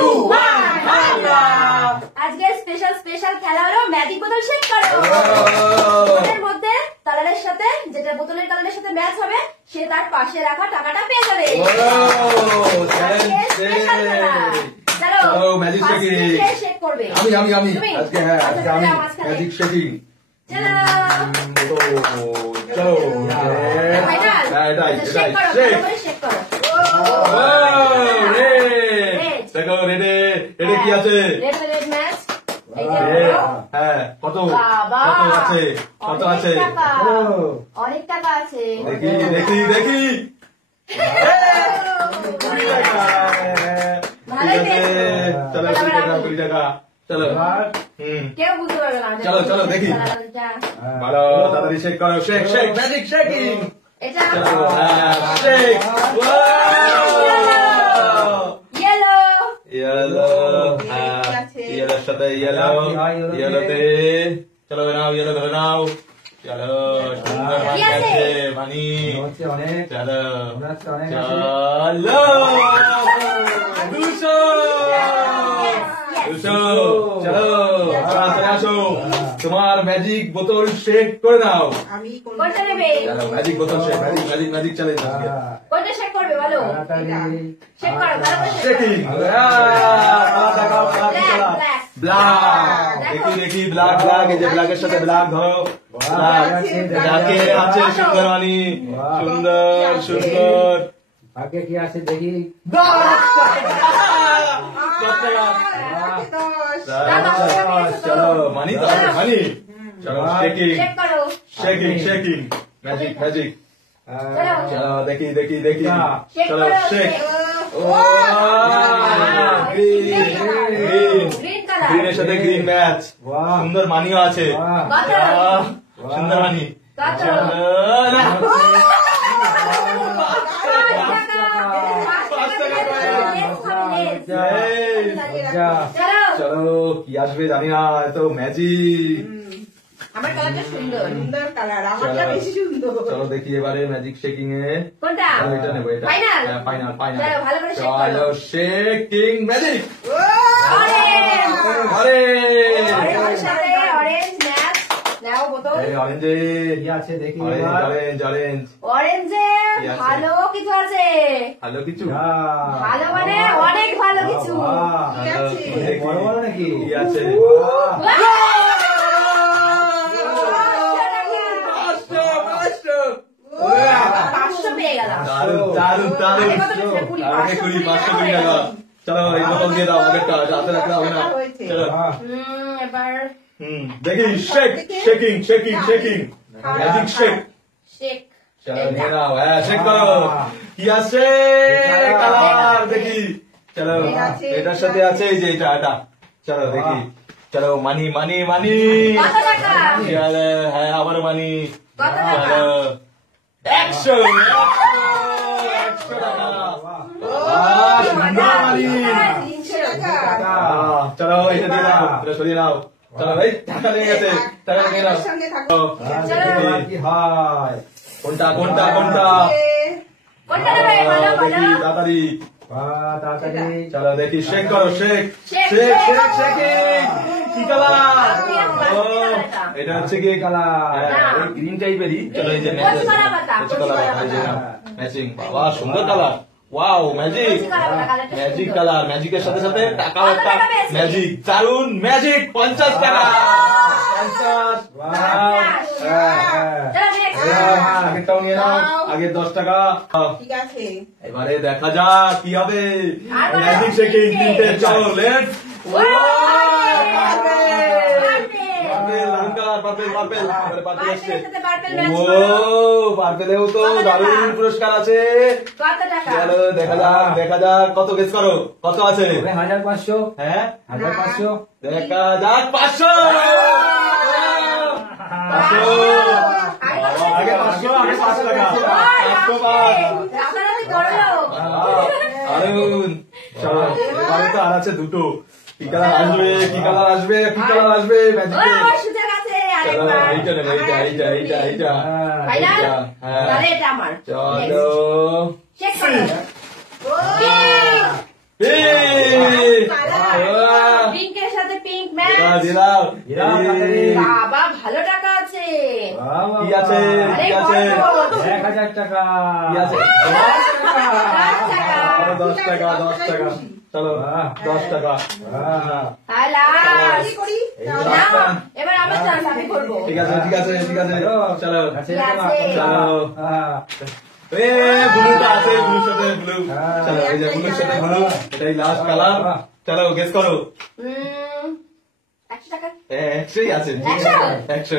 2 1 হাল্লা। আজকে স্পেশাল খেলা হলো ম্যাজিক বোতল শেক করো। এর মধ্যে কালারের সাথে যেটা বোতলের কালারের সাথে ম্যাচ হবে সে তার পাশে রাখা টাকাটা পেয়ে যাবে। চলো ম্যাজিক শেক করবে। আমি আজকে হ্যাঁ আজকে আমি ম্যাজিক শেকিং। চলো চলো শেক করো। দেখো রেডে রেডে কি আছে? Red match. হ্যাঁ কত আছে? কত আছে? অনেক টাকা আছে। দেখি দেখি দেখি চলো 20 টাকা। চলো কেউ বুঝতে পারবে না। চলো চলো দেখি ভালো তাড়াতাড়ি শেক করো। Shake shake magic shaking. এটা শেক ইয়েলো ইয়েলো ইয়েলোর সাথে ইয়েলোতে চলো নাও ইয়েলো ধরে নাও। চলো সুন্দর মানি আছে মানি। চলো চলো 200 চলো চলে আসো তোমার ম্যাজিক বোতল শেক করে দাও। আমি কোনটা নেবে? চলো ম্যাজিক বোতল শেক ম্যাজিক চ্যালেঞ্জ। কোনটা শেক করবে বলো? শেক করো ভালো করে শেকিং। ব্ল্যাক দেখি দেখি ব্ল্যাক ব্ল্যাক এই যে ব্ল্যাকের সাথে ব্ল্যাক ধরো। ব্ল্যাকে আছে সুন্দর মানি সুন্দর সুন্দর। আগে কি আছে দেখি? 10 চলো মানি তো মানি। চলো shaking shaking shaking magic magic. চলো দেখি দেখি দেখি চলো শেক। গ্রিনের সাথে গ্রিন ম্যাচ। সুন্দর মানিও আছে সুন্দর মানি। চলো কি আসবে জানি না তো ম্যাজিক। আমার কালারটা সুন্দর সুন্দর কালার আমারটা বেশি সুন্দর। চলো দেখি এবারে ম্যাজিক শেকিং এ কোনটা? এটা নেব এটা ফাইনাল ফাইনাল ফাইনাল। চলো ভালো করে শেক করো। চলো শেকিং ম্যাজিক। অরেঞ্জ সাথে অরেঞ্জ ম্যাচ নাও বোতল। এই অরেঞ্জে কি আছে দেখি? অরেঞ্জ অরেঞ্জ অরেঞ্জে ভালো কিছু আছে। ভালো কিছু? ভালো মানে অনেক ভালো কিছু। কি আছে? বড় বড় নাকি? কি আছে? চলো এই বোতল দিয়ে দাও আগেরটা হাতে রাখলে হবে না। চলো এবার দেখি shake shaking shaking shaking magic shake shake. চলো নিয়ে নাও হ্যাঁ শেক করো। কি আছে কালার দেখি? চলো এটার সাথে আছে এই যে এটা এটা। চলো দেখি চলো মানি মানি মানি। চলো হ্যাঁ আবার মানি। চলো 100 চলো এটা দিয়ে দাও এটা সরিয়ে নাও। চলো ভাই টাকা নিয়ে গেছে টাকা নিয়ে নাও। কোনটা কোনটা কোনটা তাড়াতাড়ি তাড়াতাড়ি। চলো দেখি শেক করো শেক শেক শেক শেকিং। কি কালার? এটা হচ্ছে কি কালার? গ্রিন টাইপেরই। চলো এই যে ম্যাচিং। বাবা সুন্দর colour. Wow magic magic colour. ম্যাজিকের সাথে সাথে টাকাও একটা ম্যাজিক। দারুন ম্যাজিক 50 টাকা 50। আগেরটাও নিয়ে নাও আগের 10 টাকা। ঠিক আছে এবারে দেখা যাক কি হবে। ম্যাজিক শেকিং কিনতে চলো লেটস। পার্পেলেও তো দারুণ পুরস্কার আছে। চলো দেখা যাক দেখা যাক কত গেস করো কত আছে? 1500। হ্যাঁ 1500। দেখা যাক 500 আগে 500 আগে 5 টাকা 500। চলো এবারে তো আর আছে দুটো। কি কালার আসবে কি কালার আসবে কি কালার আসবে ম্যাজিকে? চলো এইটা নেব এইটা এইটা এইটা এইটা তাহলে এটা আমার। চলো শেক করো। দিয়ে দাও বাবা ভালো টাকা আছে। কি আছে কি আছে 1000 টাকা কি আছে 10 টাকা 10 টাকা চলো 10 টাকা এবার আমার চান্স আমি করবো। ঠিক আছে ঠিক আছে ঠিক আছে চলো চলো ব্লুটা আছে ব্লুর সাথে ব্লু চলো এই যে ব্লুর সাথে ব্লু এটাই লাস্ট কালার চলো গেস করো 100 টাকা 100 আছে 100